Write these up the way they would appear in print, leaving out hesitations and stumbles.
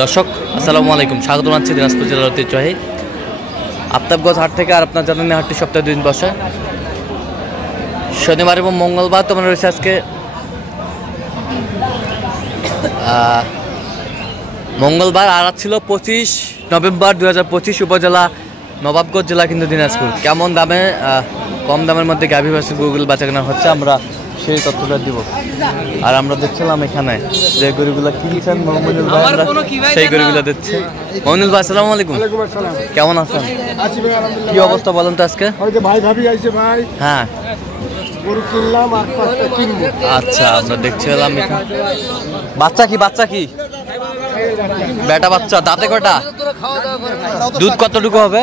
দর্শক আসসালামু আলাইকুম, স্বাগত জানাচ্ছি দিনাজপুর জেলার ঐতিহ্যবাহী আফতাবগঞ্জ হাট থেকে। আর আপনার জানেন হাটটি সপ্তাহে 2 দিন বসে, শনিবার এবং মঙ্গলবার। তো রয়েছে আজকে মঙ্গলবার, আর ছিল 25 নভেম্বর 2025, উপজেলা নবাবগঞ্জ, জেলা কিন্তু দিনাজপুর। কেমন দামে কম দামের মধ্যে গাভী বাছুর গুগল বাচ্চা কেনা হচ্ছে, আমরা সেই তথ্যটা দিব। আর আমরা দেখছিলাম এখানে যে গরুগুলো কিনছেন মোহাম্মদুল ভাই, আমরা সেই গরুগুলো দিচ্ছি। মোহাম্মদুল ভাই আসসালামু আলাইকুম, কেমন আছেন? কি অবস্থা বলেন তো আজকে? ভাই ভাবি আইছে ভাই, হ্যাঁ গরু কিনলাম আর 5টা কিনবো। আচ্ছা, আমরা দেখছিলাম বাচ্চা কি বেটা বাচ্চা, দাঁতে কটা, দুধ কতটুকু হবে?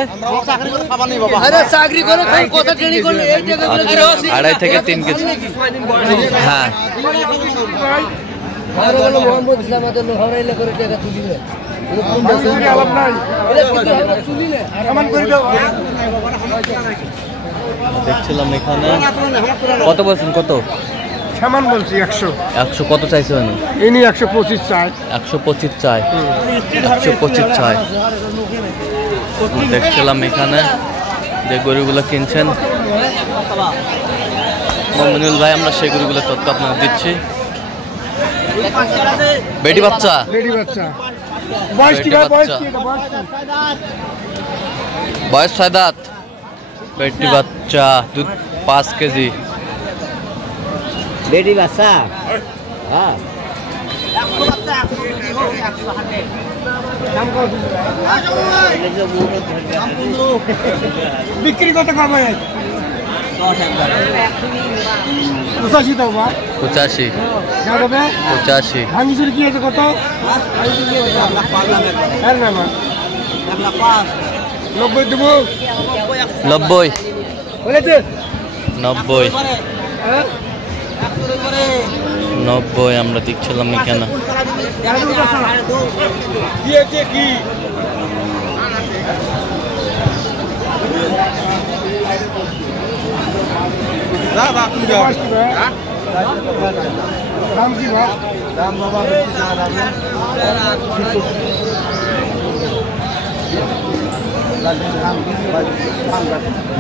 2.5 থেকে 3 কেজি। হ্যাঁ দেখছিলাম এখানে। কত বলছেন? কত সামান বলছি 100। কত চাইছে উনি? ইনি 125 চাই। 125 চাই। 125 চাই। দেখছিলাম এখানে যে গরুগুলো কিনছেন মোমিনুল ভাই, আমরা সেই গরুগুলো তথ্য আপনাকে দিচ্ছি। বেটি বাচ্চা, বয়স 6 দাঁত, বেটি বাচ্চা, দুধ 5 কেজি। বেটি বাচ্চা, হ্যাঁ বিক্রি কত পাবে? 85। ভাঙিসুর কি আছে কত? 90 দেবো। 90 আমরা দেখছিলাম এখানে।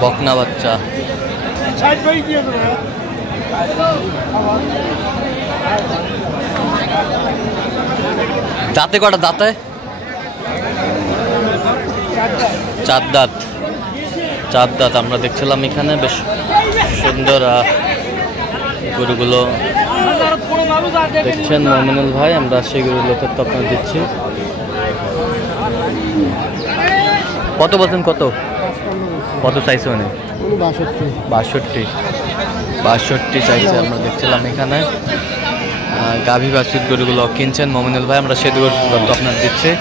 বকনা বাচ্চা, দাঁতে কটা? দাঁতে 4 দাঁত। আমরা দেখছিলাম এখানে বেশ সুন্দর গরুগুলো দেখছেন মোমিনুল ভাই, আমরা সেই গরুগুলো তথ্য আপনাকে দিচ্ছি। কত বলছেন? কত চাইছে উনি? 62 চাইছে। আমরা দেখছিলাম এখানে গাভী বাছুর গরুগুলো কিনছেন মোমিনুল ভাই, আমরা সেই গরুগুলো তথ্য আপনাকে দিচ্ছি।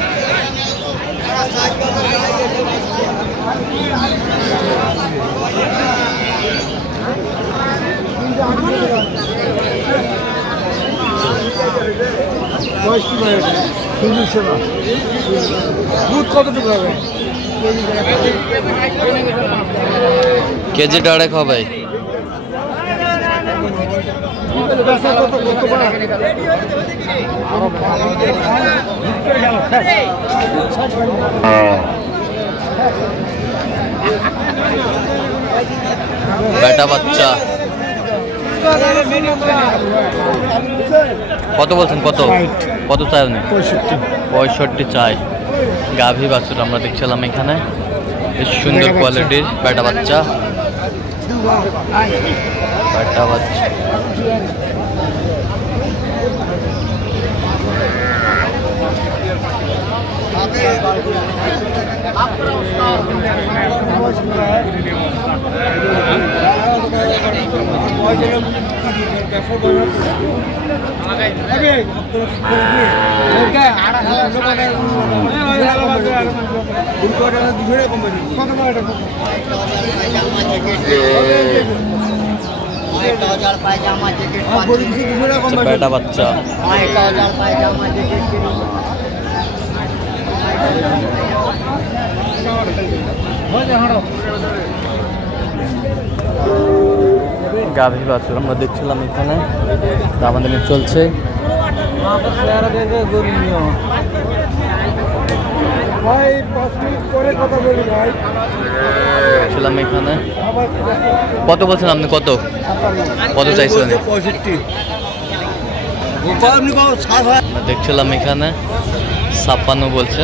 দুধ কতটুকু হবে? কেজি 1.5 হবে। বেটা বাচ্চা, কত বলছেন? কত চাই উনি? 65 চাই। গাভী বাছুর আমরা দেখছিলাম এখানে বেশ সুন্দর কোয়ালিটির বেটা বাচ্চা। বেটা বাচ্চা, গাভী বাছুর আমরা দেখছিলাম এখানে, দামাদামি চলছে। ভাই 5 মিনিট পরে কথা বলি ভাই। ছিলাম এখানে। আবার কত বলছেন আপনি? কত কত চাইছিলেন? 65 দেখছিলাম এখানে 56 বলছে।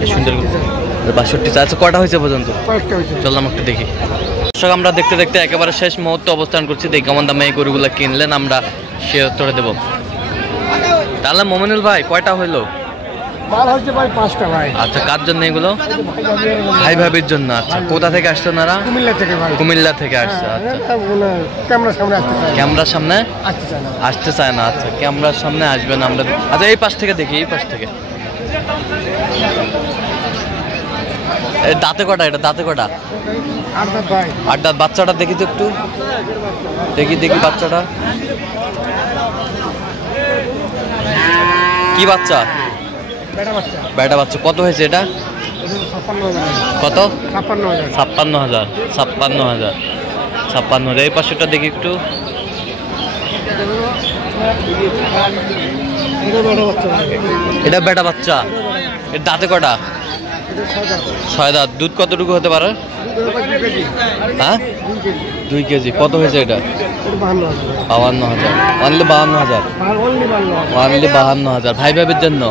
বেশ সুন্দর 62 চাইছে। কটা হয়েছে পর্যন্ত? কয়েকটা হয়েছে। চললাম একটু দেখি। দর্শক আমরা দেখতে দেখতে একেবারে শেষ মুহূর্তে অবস্থান করছি। দেখি কেমন দামে এই গরুগুলো কিনলেন, আমরা সে উত্তরে দেবো। তাহলে মোমিনুল ভাই কয়টা হইলো? মাল হচ্ছে ভাই 5টা ভাই। আচ্ছা, কার জন্য এগুলো? ভাই ভাবির জন্য। আচ্ছা, কোথা থেকে আসছে ওনারা? কুমিল্লা থেকে ভাই। কুমিল্লা থেকে আসছে। আচ্ছা, ক্যামেরার সামনে আসতে চাই। ক্যামেরার সামনে আসতে চাই না। আসতে চায় না। আচ্ছা, ক্যামেরার সামনে আসবেন আমরা। আচ্ছা, এই পাশ থেকে দেখি, এই পাশ থেকে। দাঁতে কটা? এটা দাঁতে কটা? 8 দাঁত ভাই। 8 দাঁত। বাচ্চাটা দেখি তো একটু, দেখি দেখি বাচ্চাটা কি বাচ্চা? বেটা বাচ্চা। বেটা বাচ্চা। কত হয়েছে এটা? 56,000। কত? 56,000। 56,000। 56,000। 56,000। এই পাশেটা দেখি একটু। এটা বেটা বাচ্চা ভাই। এটা বেটা বাচ্চা। এর দাঁতে কটা? এটা 6 দাঁত। 6 দাঁত। দুধ কতটুকু হতে পারে? 2 কেজি। হ্যাঁ, 2 কেজি। 2 কেজি। কত হয়েছে এটা? এটা 52,000। 52,000। অনলি 52,000। আর অনলি 52,000। অনলি 52,000 ভাই ভাবির জন্য।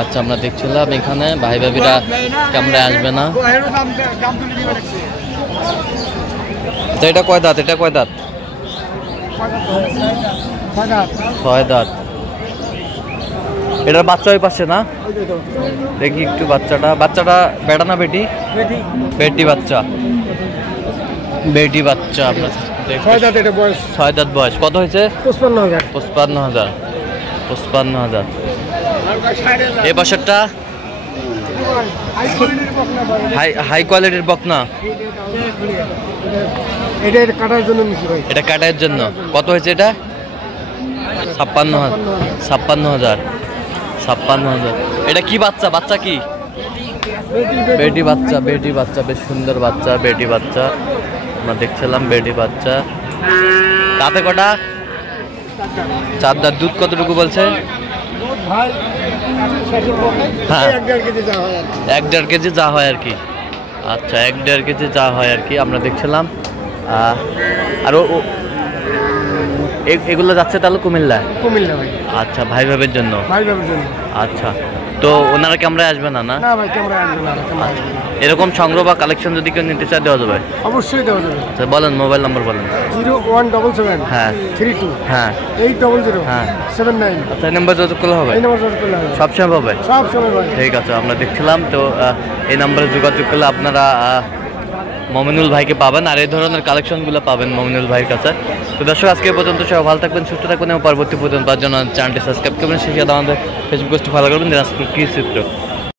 আচ্ছা, আমরা দেখছিলাম এখানে ভাই ভাবিরা ক্যামেরায় আসবে না। আচ্ছা, এটা কয় দাঁত? এটা কয় দাঁত? 6 দাঁত। এটার বাচ্চা ওই পাশে না? দেখি একটু বাচ্চাটা। বাচ্চাটা বেটা না বেটি? বেটি বাচ্চা। বেটি বাচ্চা। আমরা 6 দাঁত এটা বয়স। 6 দাঁত বয়স। কত হয়েছে? 55,000। 55,000। 55,000। এই বছরটা হাই কোয়ালিটির বকনা। এটা কাটার জন্য নিছি ভাই। এটা কাটার জন্য। কত হয়েছে এটা? 56,000। 56,000। 56,000। এটা কি বাচ্চা? বাচ্চা কি? বেটি বাচ্চা। বেটি বাচ্চা। বেশ সুন্দর বাচ্চা। বেটি বাচ্চা আমরা দেখছিলাম। বেটি বাচ্চা। তাতে কটা? 4 দাঁত। দুধ কতটুকু বলছে? ভাই হ্যাঁ, 1.5 কেজি যা হয়। 1-1.5 কেজি যা হয় আর কি। আচ্ছা, 1-1.5 কেজি যা হয় আর কি আমরা দেখছিলাম। আর এগুলো যাচ্ছে তাহলে কুমিল্লা? কুমিল্লা ভাই। আচ্ছা, ভাই ভাবের জন্য। ভাই বাবার জন্য। আচ্ছা, তো ওনারা ক্যামেরায় আসবে না? না, না ভাই ক্যামেরা আসবে না। ক্যামেরা আসবে না। এরকম সংগ্রহ বা কালেকশন যদি কেউ নিতে চায় দেওয়া যাবে? অবশ্যই দেওয়া যাবে। আচ্ছা, বলেন মোবাইল নাম্বার বলেন। 0177 হ্যাঁ 32 হ্যাঁ 800 হ্যাঁ। 79। আচ্ছা, এই নাম্বার যোগাযোগ করলে হবে? এই নাম্বার যোগাযোগ করলে হবে। সবসময় পাবে? সব সময় ভাই। ঠিক আছে, আমরা দেখছিলাম তো এই নাম্বারে যোগাযোগ করলে আপনারা মমিনুল ভাইকে পাবেন, আর এই ধরনের কালেকশনগুলো পাবেন মমিনুল ভাইয়ের কাছে। তো দর্শক, আজকে পর্যন্ত সবাই ভালো থাকবেন, সুস্থ থাকবেন এবং পরবর্তী পর্যন্ত পাওয়ার জন্য চ্যানেলটি সাবস্ক্রাইব করবেন। সেই সাথে আমাদের ফেসবুক পেজটি ফলো করবেন দিনাজপুর কৃষি চিত্র।